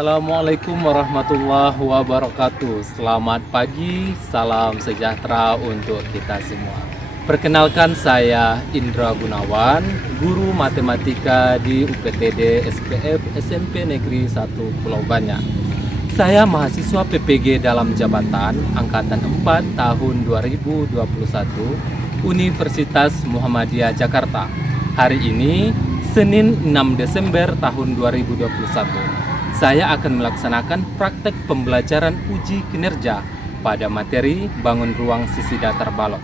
Assalamualaikum warahmatullahi wabarakatuh. Selamat pagi, salam sejahtera untuk kita semua. Perkenalkan, saya Indra Gunawan, guru matematika di UPTD SPF SMP Negeri 1 Pulau Banyak. Saya mahasiswa PPG dalam jabatan Angkatan 4 tahun 2021 Universitas Muhammadiyah Jakarta. Hari ini, Senin 6 Desember tahun 2021. Saya akan melaksanakan praktek pembelajaran uji kinerja pada materi bangun ruang sisi datar balok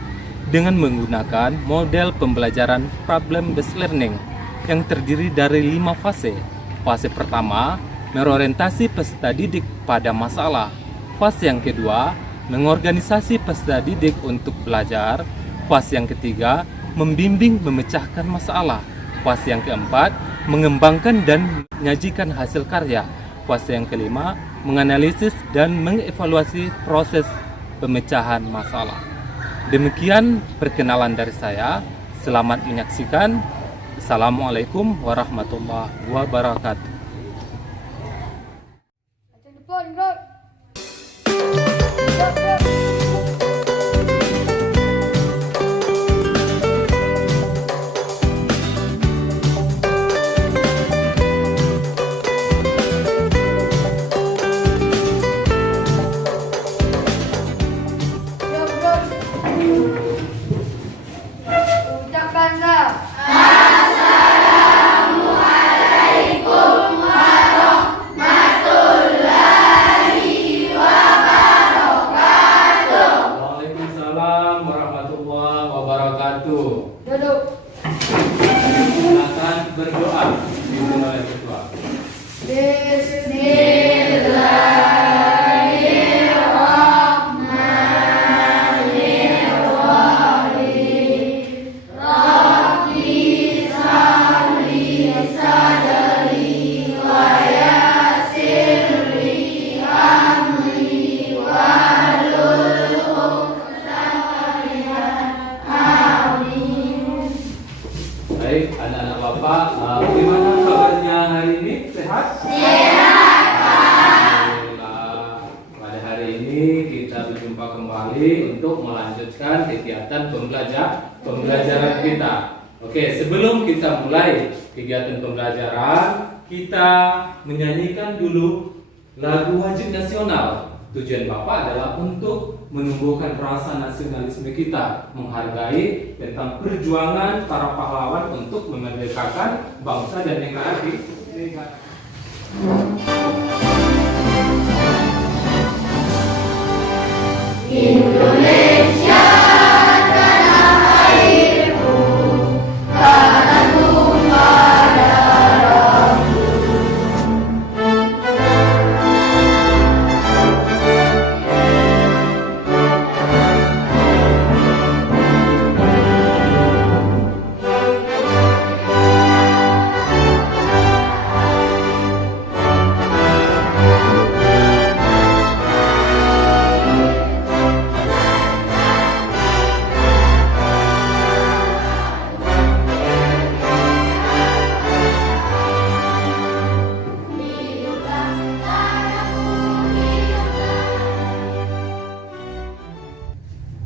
dengan menggunakan model pembelajaran problem-based learning yang terdiri dari 5 fase. Fase pertama, mengorientasi peserta didik pada masalah. Fase yang kedua, mengorganisasi peserta didik untuk belajar. Fase yang ketiga, membimbing memecahkan masalah. Fase yang keempat, mengembangkan dan menyajikan hasil karya. Fase yang kelima, menganalisis dan mengevaluasi proses pemecahan masalah. Demikian perkenalan dari saya. Selamat menyaksikan. Assalamualaikum warahmatullahi wabarakatuh. Duduk. Silakan berdoa dipimpin oleh ketua. Bismillahirrahmanirrahim. Rabbi sholli sadri wa yassir li amri wahlul 'uqdatam min amri. Baik, anak-anak Bapak, bagaimana kabarnya hari ini? Sehat? Sehat. Alhamdulillah. Pada hari ini kita berjumpa kembali untuk melanjutkan kegiatan pembelajaran kita. Oke, sebelum kita mulai kegiatan pembelajaran, kita menyanyikan dulu lagu wajib nasional. Tujuan Bapak adalah untuk menumbuhkan rasa nasionalisme kita, menghargai tentang perjuangan para pahlawan untuk memerdekakan bangsa dan negara kita. Indonesia tanah airku, tanah tumpah darahku.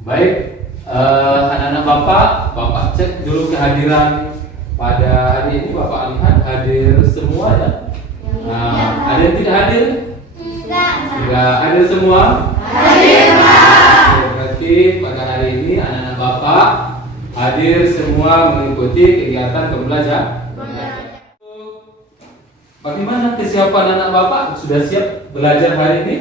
Baik, anak-anak Bapak cek dulu kehadiran pada hari ini. Bapak lihat hadir semua ya? Nah, ada yang tidak hadir? Tidak hadir semua? Hadir, Pak. Oke, berarti pada hari ini anak-anak Bapak hadir semua mengikuti kegiatan pembelajaran. Bagaimana kesiapan anak Bapak? Sudah siap belajar hari ini?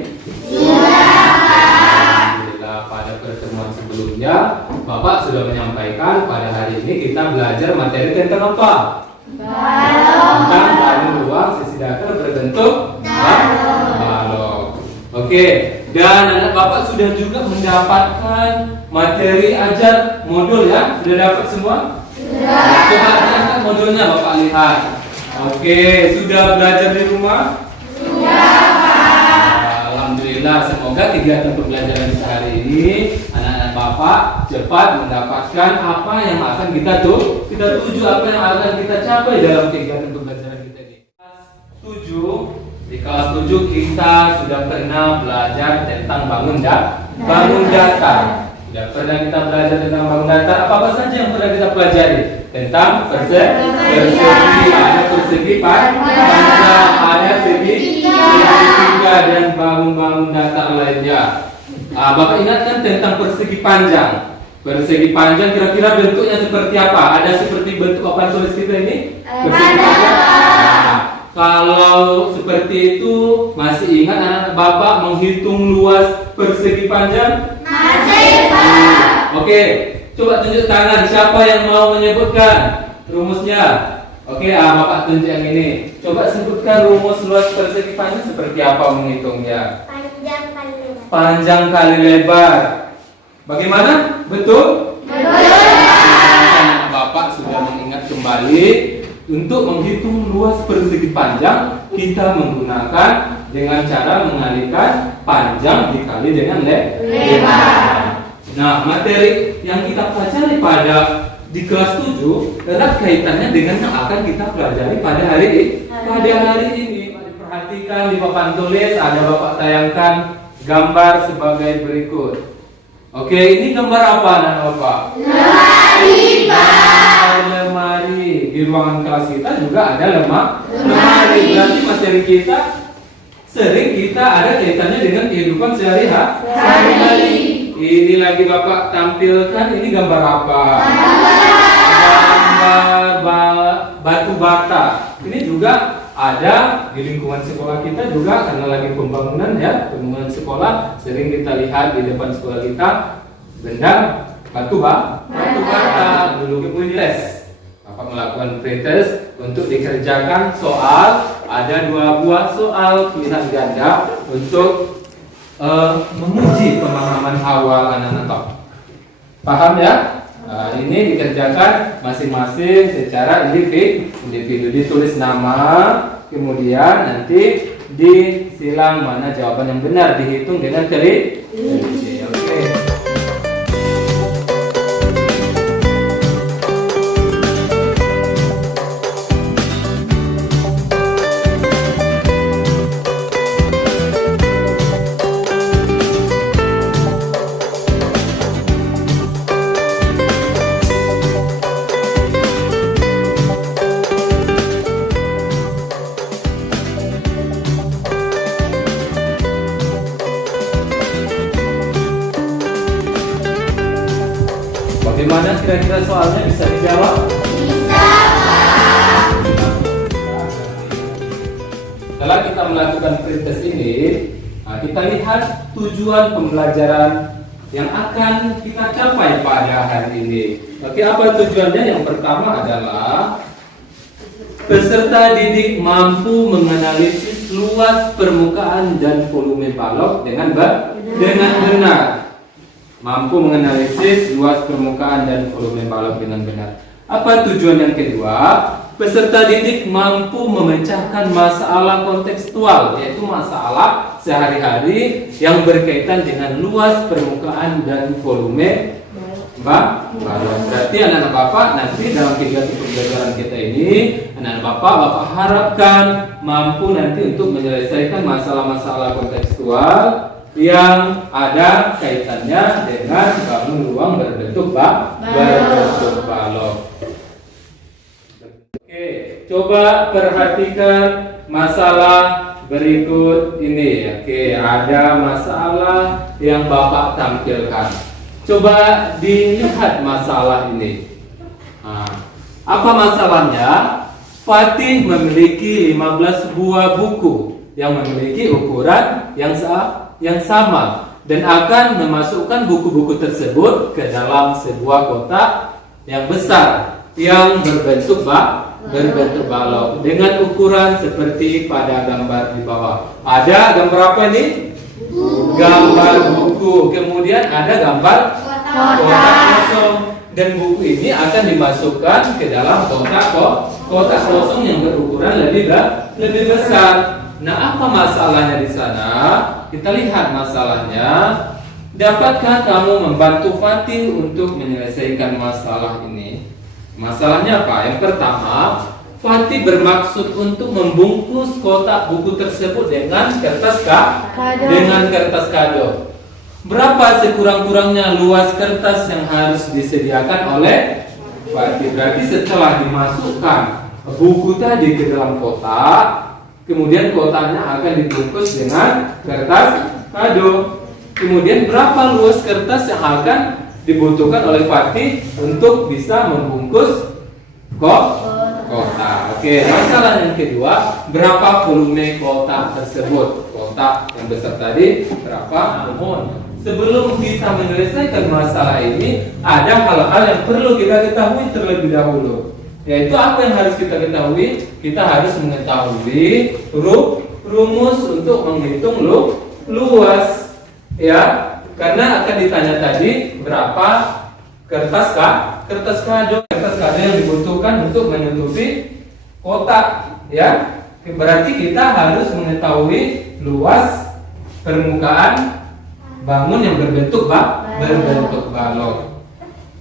Alhamdulillah, pada pertemuan sebelumnya Bapak sudah menyampaikan pada hari ini kita belajar materi tentang apa? Tentang balon ruang sisi datar berbentuk balok. Oke, dan anak Bapak sudah juga mendapatkan materi ajar modul ya? Sudah dapat semua? Sudah. Coba lihat modulnya Bapak lihat. Oke, sudah belajar di rumah? Sudah, Pak. Alhamdulillah, semoga kegiatan pembelajaran hari ini anak-anak Bapak cepat mendapatkan apa yang akan kita tuju, apa yang akan kita capai dalam kegiatan pembelajaran kita ini. Kelas 7 Di kelas 7 kita sudah pernah belajar tentang bangun datar. Sudah pernah kita belajar tentang bangun datar. Apa saja yang pernah kita pelajari? Tentang persegi, ada persegi panjang, ada segi segitiga dan bangun datar lainnya. Bapak ingatkan tentang persegi panjang. Persegi panjang kira-kira bentuknya seperti apa? Ada seperti bentuk apa tulis kita ini? Persegi panjang. Kalau seperti itu, masih ingat anak Bapak menghitung luas persegi panjang? Masih, Pak. Oke, coba tunjuk tangan siapa yang mau menyebutkan rumusnya. Oke, Bapak tunjuk yang ini. Coba sebutkan rumus luas persegi panjang seperti apa menghitungnya? Panjang kali lebar. Panjang kali lebar. Bagaimana? Betul? Anak Bapak sudah mengingat kembali. Untuk menghitung luas persegi panjang, kita menggunakan dengan cara mengalihkan panjang dikali dengan lebar. Nah, materi yang kita pelajari di kelas 7 erat kaitannya dengan yang akan kita pelajari pada hari ini. Perhatikan di papan tulis ada Bapak tayangkan gambar sebagai berikut. Oke, ini gambar apa anak Bapak? Lemari, Pak. Lemari. Di ruangan kelas kita juga ada lemari. Berarti materi kita sering ada kaitannya dengan kehidupan sehari-hari. Ini lagi Bapak tampilkan, ini gambar apa? Gambar batu bata. Ini juga ada di lingkungan sekolah kita juga karena lagi pembangunan sekolah, sering kita lihat di depan sekolah kita benda batu bata. Dulu kemudian tes. Bapak melakukan pretest untuk dikerjakan soal. Ada 2 buah soal pilihan ganda untuk menguji pemahaman awal anak-anak. Paham ya? Nah, ini dikerjakan masing-masing secara individu. Ditulis nama, kemudian nanti disilang mana jawaban yang benar, dihitung dengan teliti. Oke. Bagaimana kira-kira soalnya bisa dijawab? Bisa, Pak. Setelah kita melakukan pretest ini, kita lihat tujuan pembelajaran yang akan kita capai pada hari ini. Oke, apa tujuannya? Yang pertama adalah peserta didik mampu menganalisis luas permukaan dan volume balok dengan benar. Mampu menganalisis luas permukaan dan volume balok dengan benar. Apa tujuan yang kedua? Peserta didik mampu memecahkan masalah kontekstual, yaitu masalah sehari-hari yang berkaitan dengan luas permukaan dan volume balok. Berarti anak-anak Bapak nanti dalam kegiatan pembelajaran kita ini, anak-anak Bapak harapkan mampu nanti untuk menyelesaikan masalah-masalah kontekstual yang ada kaitannya dengan bangun ruang berbentuk balok. Oke, coba perhatikan masalah berikut ini. Oke, ada masalah yang Bapak tampilkan. Coba dilihat masalah ini. Apa masalahnya? Fatih memiliki 15 buah buku yang memiliki ukuran yang sama dan akan memasukkan buku-buku tersebut ke dalam sebuah kotak yang besar yang berbentuk balok dengan ukuran seperti pada gambar di bawah. Ada gambar apa ini? Gambar buku. Kemudian ada gambar kotak kosong dan buku ini akan dimasukkan ke dalam kotak kosong yang berukuran lebih besar. Nah, apa masalahnya di sana? Kita lihat masalahnya. Dapatkah kamu membantu Fatih untuk menyelesaikan masalah ini? Masalahnya apa? Yang pertama, Fatih bermaksud untuk membungkus kotak buku tersebut dengan kertas Kado. dengan kertas kado. Berapa sekurang-kurangnya luas kertas yang harus disediakan oleh Fatih? Berarti setelah dimasukkan buku tadi ke dalam kotak, kemudian kotaknya akan dibungkus dengan kertas kado. Kemudian berapa luas kertas yang akan dibutuhkan oleh Fatih untuk bisa membungkus kotak. Oke, masalah yang kedua, berapa volume kotak tersebut? Kotak yang besar tadi berapa? Namun sebelum kita menyelesaikan masalah ini, ada hal-hal yang perlu kita ketahui terlebih dahulu. Yaitu apa yang harus kita ketahui? Kita harus mengetahui rumus untuk menghitung luas, ya. Karena akan ditanya tadi berapa kertas kado yang dibutuhkan untuk menutupi kotak, ya. Berarti kita harus mengetahui luas permukaan bangun yang berbentuk balok.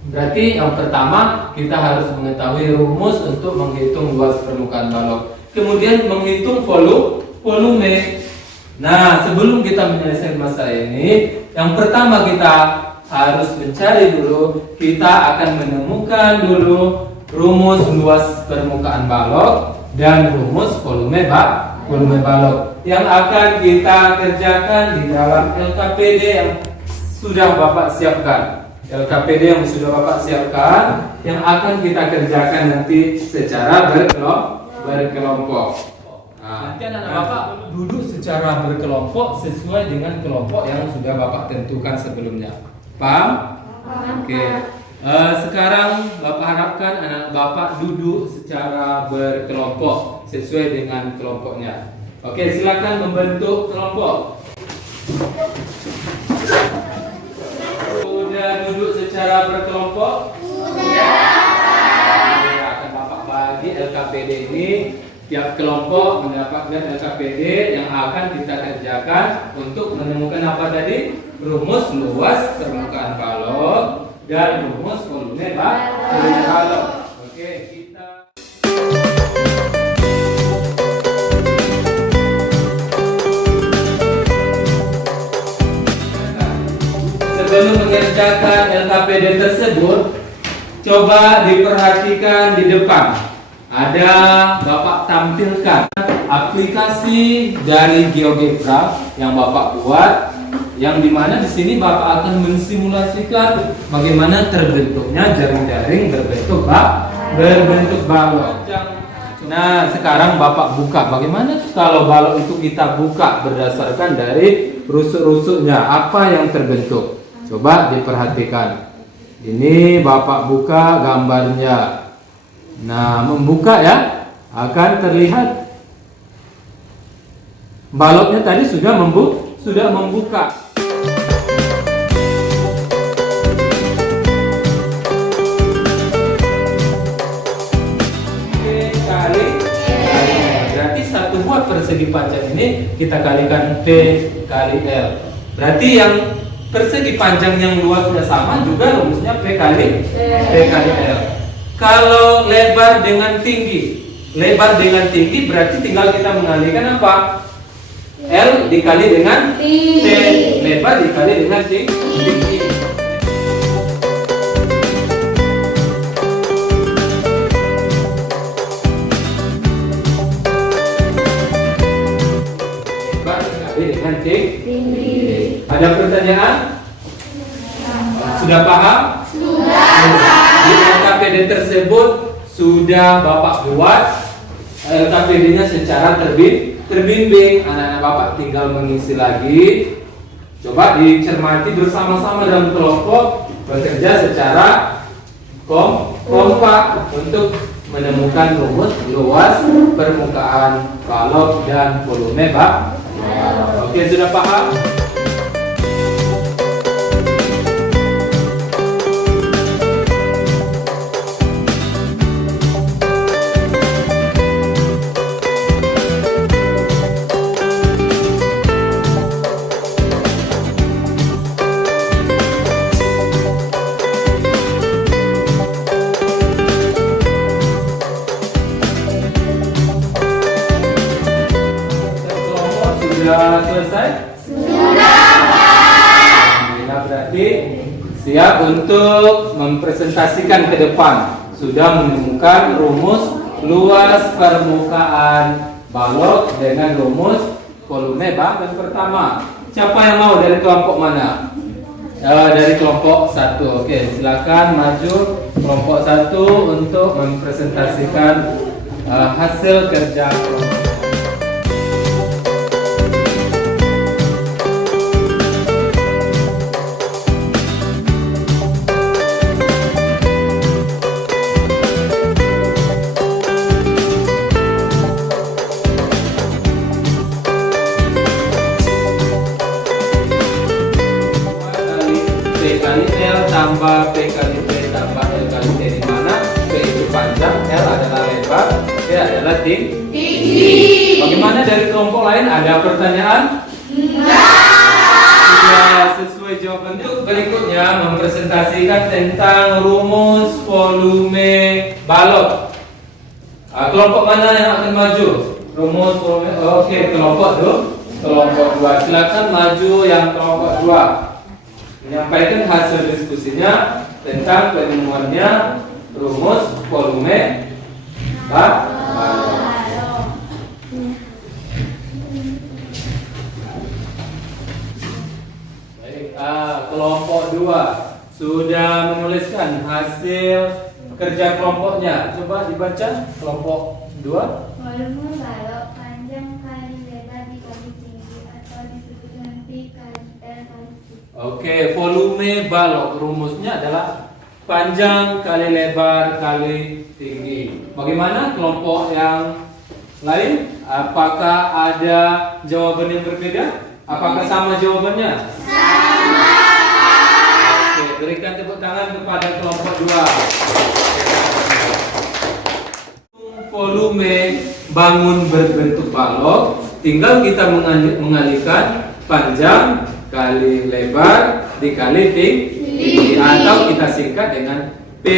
Berarti yang pertama kita harus mengetahui rumus untuk menghitung luas permukaan balok. Kemudian menghitung volume. Nah, sebelum kita menyelesaikan masalah ini, yang pertama kita harus mencari dulu, kita akan menemukan dulu rumus luas permukaan balok dan rumus volume balok yang akan kita kerjakan di dalam LKPD yang sudah Bapak siapkan. LKPD yang sudah Bapak siapkan yang akan kita kerjakan nanti secara berkelompok. Nanti anak Bapak duduk secara berkelompok sesuai dengan kelompok yang sudah Bapak tentukan sebelumnya. Paham? Oke. Sekarang Bapak harapkan anak Bapak duduk secara berkelompok sesuai dengan kelompoknya. Oke, silakan membentuk kelompok. Sudah duduk secara berkelompok? Sudah. Akan Bapak bagi LKPD ini. Tiap kelompok mendapatkan LKPD yang akan kita kerjakan untuk menemukan apa tadi? Rumus luas permukaan balok dan rumus volume balok. Oke, kita sebelum mengerjakan LKPD tersebut, coba diperhatikan di depan. Ada Bapak tampilkan aplikasi dari GeoGebra yang Bapak buat, yang dimana di sini Bapak akan mensimulasikan bagaimana terbentuknya jaring-jaring berbentuk balok. Nah, sekarang Bapak buka. Bagaimana kalau balok itu kita buka berdasarkan dari rusuk-rusuknya apa yang terbentuk? Coba diperhatikan. Ini Bapak buka gambarnya. Nah, membuka ya, akan terlihat baloknya tadi sudah membuka. Kali. Berarti satu buah persegi panjang ini kita kalikan P kali L. Berarti yang persegi panjang yang luasnya sama juga rumusnya P kali L. Kalau lebar dengan tinggi berarti tinggal kita mengalihkan apa? L dikali dengan T. Lebar dikali dengan tinggi. Lebar dikali dengan tinggi. Ada pertanyaan? Sudah paham? Sudah. Di LKPD tersebut sudah Bapak buat LKPD-nya secara terbimbing. Anak-anak Bapak tinggal mengisi lagi. Coba dicermati bersama-sama dalam kelompok, bekerja secara kompak untuk menemukan rumus luas permukaan balok dan volume balok. Oke, sudah paham? selesai? Alhamdulillah, berarti siap untuk mempresentasikan ke depan. Sudah menemukan rumus luas permukaan balok dengan rumus volume bahan pertama. Siapa yang mau dari kelompok mana? Dari kelompok 1. Oke, silakan maju kelompok 1 untuk mempresentasikan hasil kerja kelompok. P kali L tambah P kali P tambah L kali T, di mana P itu panjang, L adalah lebar, T adalah tinggi. Bagaimana dari kelompok lain? Ada pertanyaan? Sudah sesuai jawaban. Untuk berikutnya mempresentasikan tentang rumus volume balok. Kelompok mana yang akan maju? Rumus volume. Oke, kelompok 2. Silakan maju yang kelompok 2. Menyampaikan hasil diskusinya tentang penemuannya rumus volume balok. Baik, kelompok 2 sudah menuliskan hasil kerja kelompoknya. Coba dibaca kelompok 2. Volume balok panjang kali lebar dikali tinggi atau disebut dengan P kali L kali T. Oke, volume balok rumusnya adalah panjang kali lebar kali tinggi. Bagaimana kelompok yang lain? Apakah ada jawaban yang berbeda? Apakah sama jawabannya? Sama. Oke, berikan tepuk tangan kepada kelompok 2. Volume bangun berbentuk balok, tinggal kita mengalihkan panjang kali lebar dikali tinggi, atau kita singkat dengan P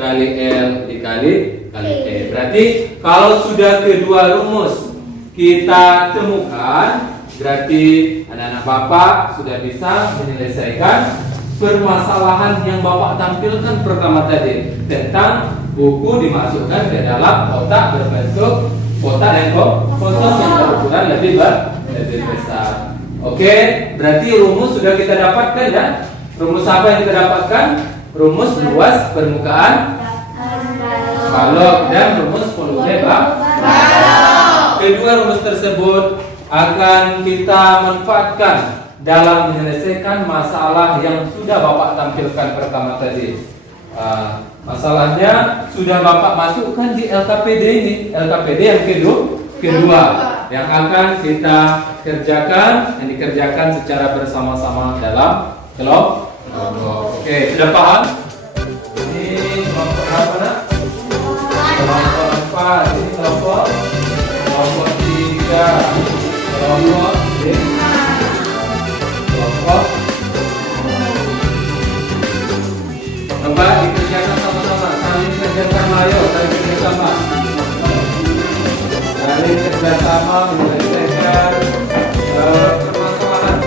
kali L dikali T. Berarti kalau sudah kedua rumus kita temukan, berarti anak-anak Bapak sudah bisa menyelesaikan permasalahan yang Bapak tampilkan pertama tadi tentang buku dimasukkan ke dalam kotak berbentuk kotak yang kosong yang berukuran lebih besar. Oke, berarti rumus sudah kita dapatkan ya. Rumus apa yang kita dapatkan? Rumus luas permukaan balok dan rumus volume balok. Kedua rumus tersebut akan kita manfaatkan dalam menyelesaikan masalah yang sudah Bapak tampilkan pertama tadi. Masalahnya sudah Bapak masukkan di LKPD ini, LKPD yang kedua yang akan kita kerjakan, yang dikerjakan secara bersama-sama dalam kelompok. Oke, sudah paham? Ini kelompok berapa nak? Kelompok 4, ini kelompok 3, kelompok 5, kelompok. Coba dikerjakan sama-sama, saling kerjasama, ayo saling kerjasama. Saling kerjasama menyelesaikan permasalahan.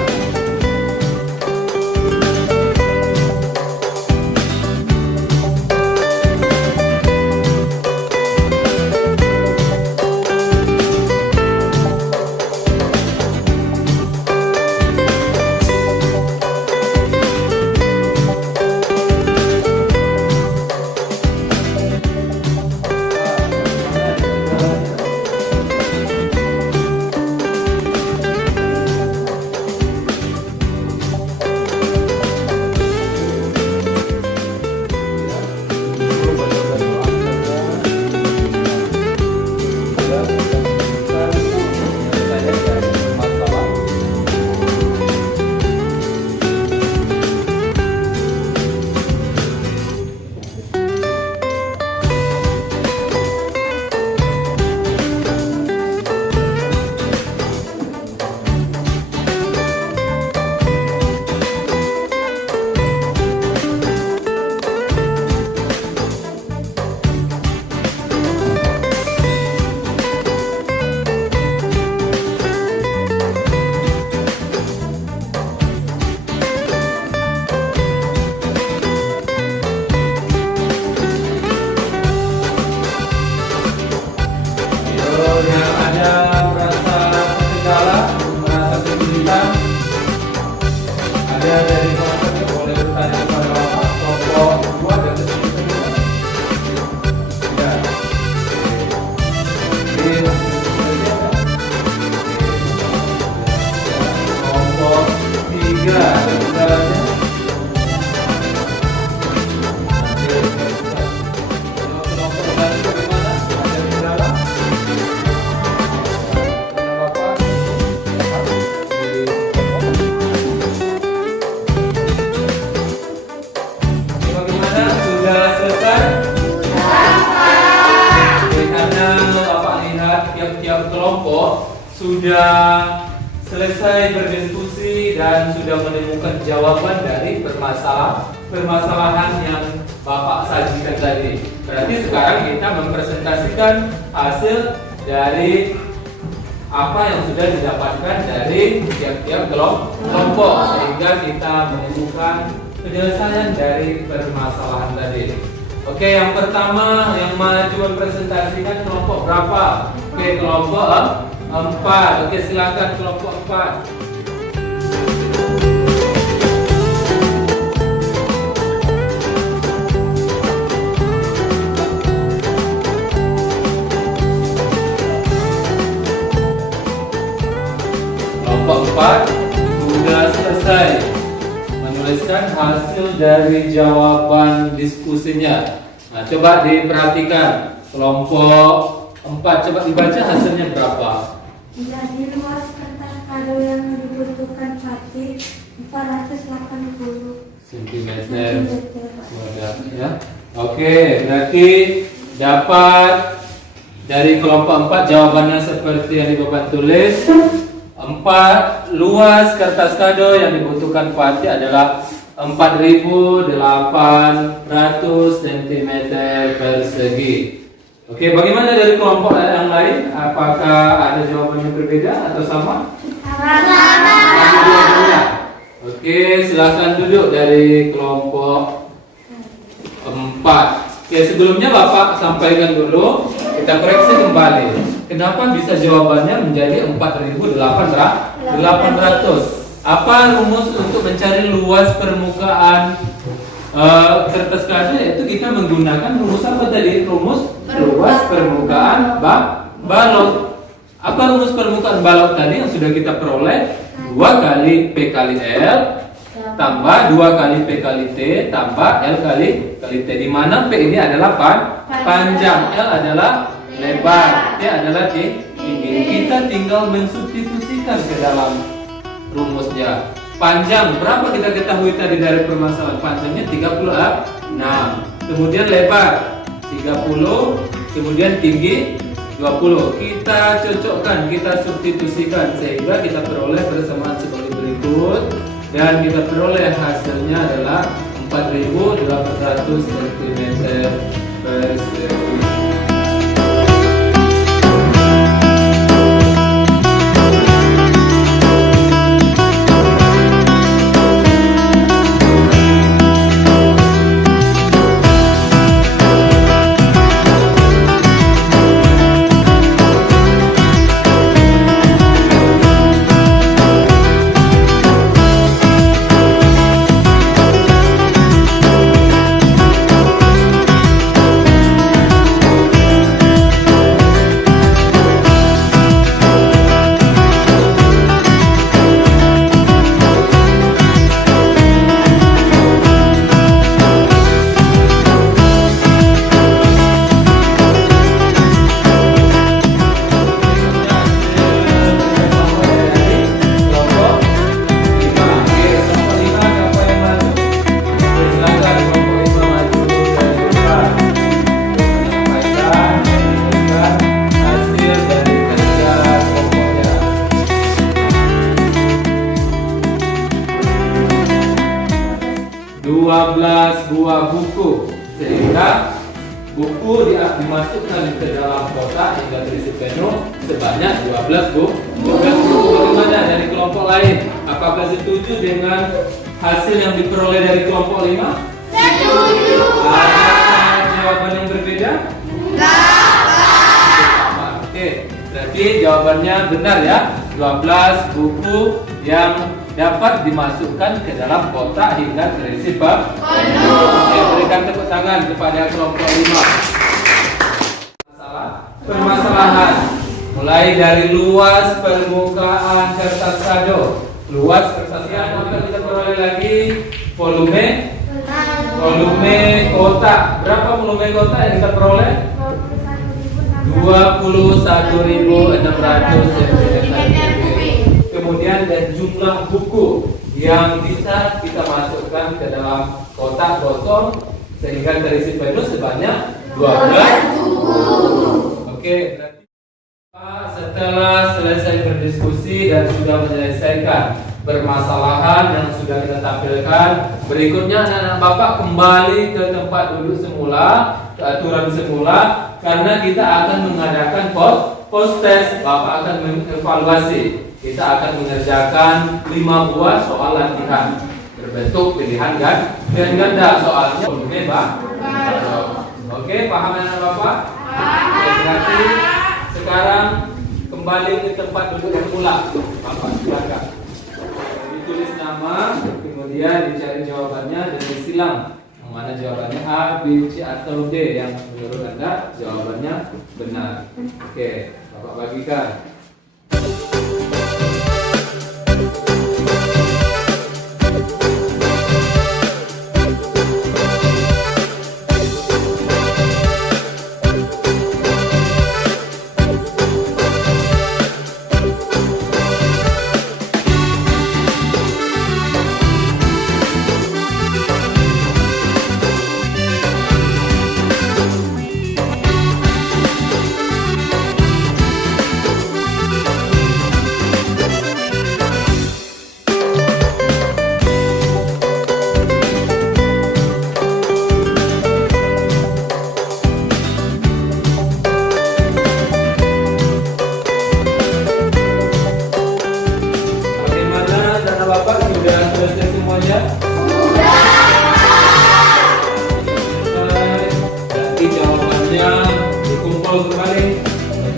Sudah selesai? Oke, karena Bapak lihat tiap-tiap kelompok sudah selesai berdiskusi dan sudah menemukan jawaban dari permasalahan yang Bapak sajikan tadi. Berarti sekarang kita mempresentasikan hasil dari apa yang sudah didapatkan dari tiap-tiap kelompok sehingga kita menemukan penyelesaian dari permasalahan tadi. Oke, yang pertama yang maju mempresentasikan kelompok berapa? Oke, kelompok 4. Oke, silakan kelompok 4. Kelompok 4 sudah selesai menuliskan hasil dari jawaban diskusinya. Nah, coba diperhatikan kelompok 4, coba dibaca hasilnya berapa? Jadi luas kertas kado yang dibutuhkan Fatih 480 cm. Ya. Oke, berarti dapat dari kelompok 4 jawabannya seperti yang Bapak tulis. 4 luas kertas kado yang dibutuhkan Fatih adalah 4.800 cm persegi. Oke, bagaimana dari kelompok yang lain? Apakah ada jawaban yang berbeda atau sama? Sama. Oke, silakan duduk dari kelompok 4. Oke, sebelumnya Bapak sampaikan dulu, kita koreksi kembali. Kenapa bisa jawabannya menjadi 4.800? Apa rumus untuk mencari luas permukaan kertas kado? Yaitu kita menggunakan rumus apa tadi? Rumus luas permukaan balok. Apa rumus permukaan balok tadi yang sudah kita peroleh? 2 kali P kali L tambah 2 kali P kali T tambah L kali T, di mana P ini adalah panjang, L adalah lebar, T adalah tinggi. Kita tinggal mensubstitusikan ke dalam rumusnya. Panjang berapa kita ketahui tadi dari permasalahan? Panjangnya 36. Kemudian lebar 30, kemudian tinggi 20. Kita cocokkan, kita substitusikan sehingga kita peroleh persamaan sebagai berikut, dan kita peroleh hasilnya adalah 4.800 cm persegi. Buah buku, sehingga buku dimasukkan ke dalam kotak hingga terisi penuh sebanyak 12 buku. Bagaimana dari kelompok lain? Apakah setuju dengan hasil yang diperoleh dari kelompok 5? Setuju. Ada jawaban yang berbeda? Enggak. Oke, berarti jawabannya benar ya. 12 buku yang dapat dimasukkan ke dalam kotak hingga terisi penuh. Oke, berikan tepuk tangan kepada kelompok 5. Permasalahan mulai dari luas permukaan kertas kado. Luas kertas kado, maka kita peroleh lagi volume kotak. Berapa volume kotak yang kita peroleh? 21.600 cm. Kemudian dan jumlah buku yang bisa kita masukkan ke dalam kotak kosong sehingga terisi penuh sebanyak 12 buku. Oke, berarti setelah selesai berdiskusi dan sudah menyelesaikan permasalahan yang sudah kita tampilkan, berikutnya anak-anak Bapak kembali ke tempat duduk semula, ke aturan semula, karena kita akan mengadakan post test. Bapak akan mengevaluasi. Kita akan mengerjakan 5 buah soal latihan berbentuk pilihan dan ganda. Soalnya bebas. Oke, paham anak Bapak? Berarti sekarang kembali ke tempat duduk semula. Bapak silakan. Ditulis nama, kemudian dicari jawabannya dan disilang. Yang mana jawabannya A, B, C atau D yang menurut Anda jawabannya benar. Oke, Bapak bagikan.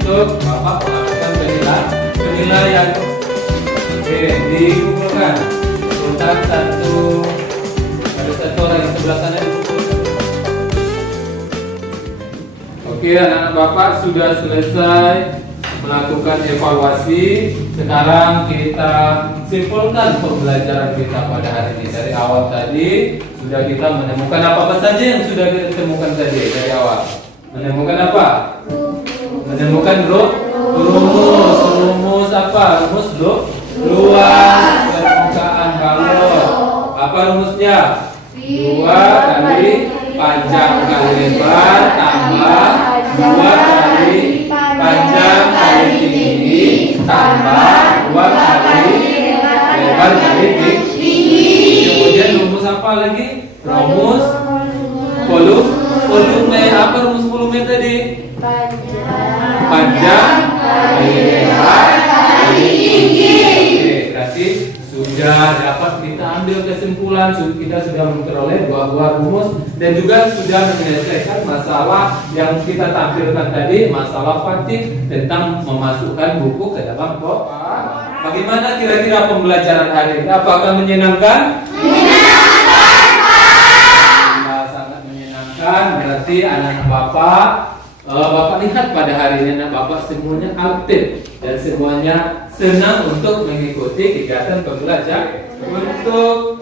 Bapak mengatakan penilaian. Oke, dikumpulkan. Urutan satu, ada satu orang yang sebelah sana dikumpul. Oke, anak-anak Bapak sudah selesai melakukan evaluasi. Sekarang kita simpulkan pembelajaran kita pada hari ini. Dari awal tadi sudah kita menemukan apa saja yang sudah kita temukan tadi dari awal. Menemukan apa? Menemukan rumus apa? Rumus luas permukaan balon. Apa rumusnya? 2 kali panjang kali lebar tambah 2 kali panjang kali tinggi tambah 2 kali lebar kali tinggi. Kemudian rumus apa lagi? Rumus volume. Apa rumus volume tadi? Panjang kali lebar kali tinggi. Oke, berarti sudah dapat kita ambil kesimpulan. Kita sudah memperoleh buah rumus dan juga sudah menyelesaikan masalah yang kita tampilkan tadi, masalah Fatih tentang memasukkan buku ke dalam kotak. Bagaimana kira-kira pembelajaran hari ini? Apakah menyenangkan? Sangat menyenangkan. Berarti anak-anak Bapak lihat pada hari ini anak Bapak semuanya aktif dan semuanya senang untuk mengikuti kegiatan pembelajaran. Untuk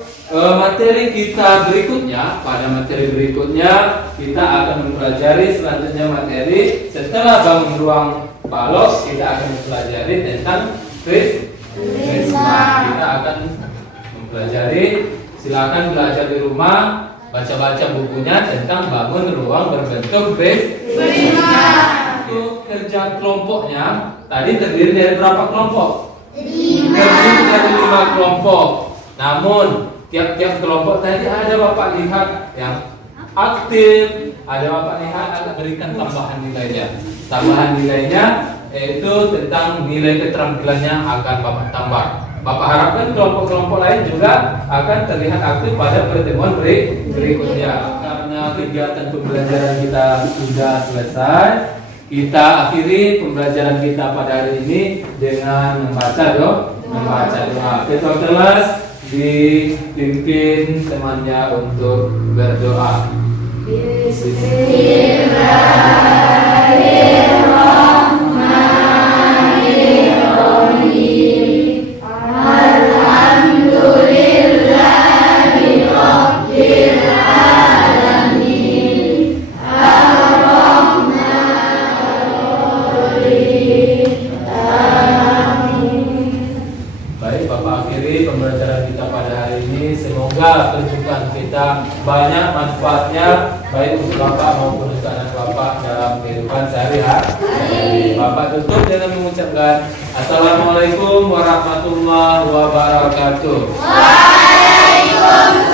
materi kita berikutnya, pada materi berikutnya kita akan mempelajari selanjutnya materi setelah bangun ruang balok, kita akan mempelajari tentang prisma. Kita akan mempelajari, silakan belajar di rumah, baca-baca bukunya tentang bangun ruang berbentuk prisma. Untuk kerja kelompoknya tadi terdiri dari berapa kelompok? 5. Terdiri dari 5 kelompok. Namun tiap-tiap kelompok tadi ada Bapak lihat yang aktif, ada Bapak lihat akan berikan tambahan nilainya. Tambahan nilainya yaitu tentang nilai keterampilannya akan Bapak tambah. Bapak harapkan kelompok-kelompok lain juga akan terlihat aktif pada pertemuan berikutnya. Karena kegiatan pembelajaran kita sudah selesai, kita akhiri pembelajaran kita pada hari ini dengan membaca doa. Kita kelas dipimpin temannya untuk berdoa. Baik, Bapak akhiri pembelajaran pembelajaran kita pada hari ini. Semoga tuntutan kita banyak manfaatnya baik untuk Bapak maupun untuk anak Bapak dalam kehidupan sehari-hari. Bapak tutup dengan mengucapkan Assalamualaikum warahmatullahi wabarakatuh. Waalaikumsalam.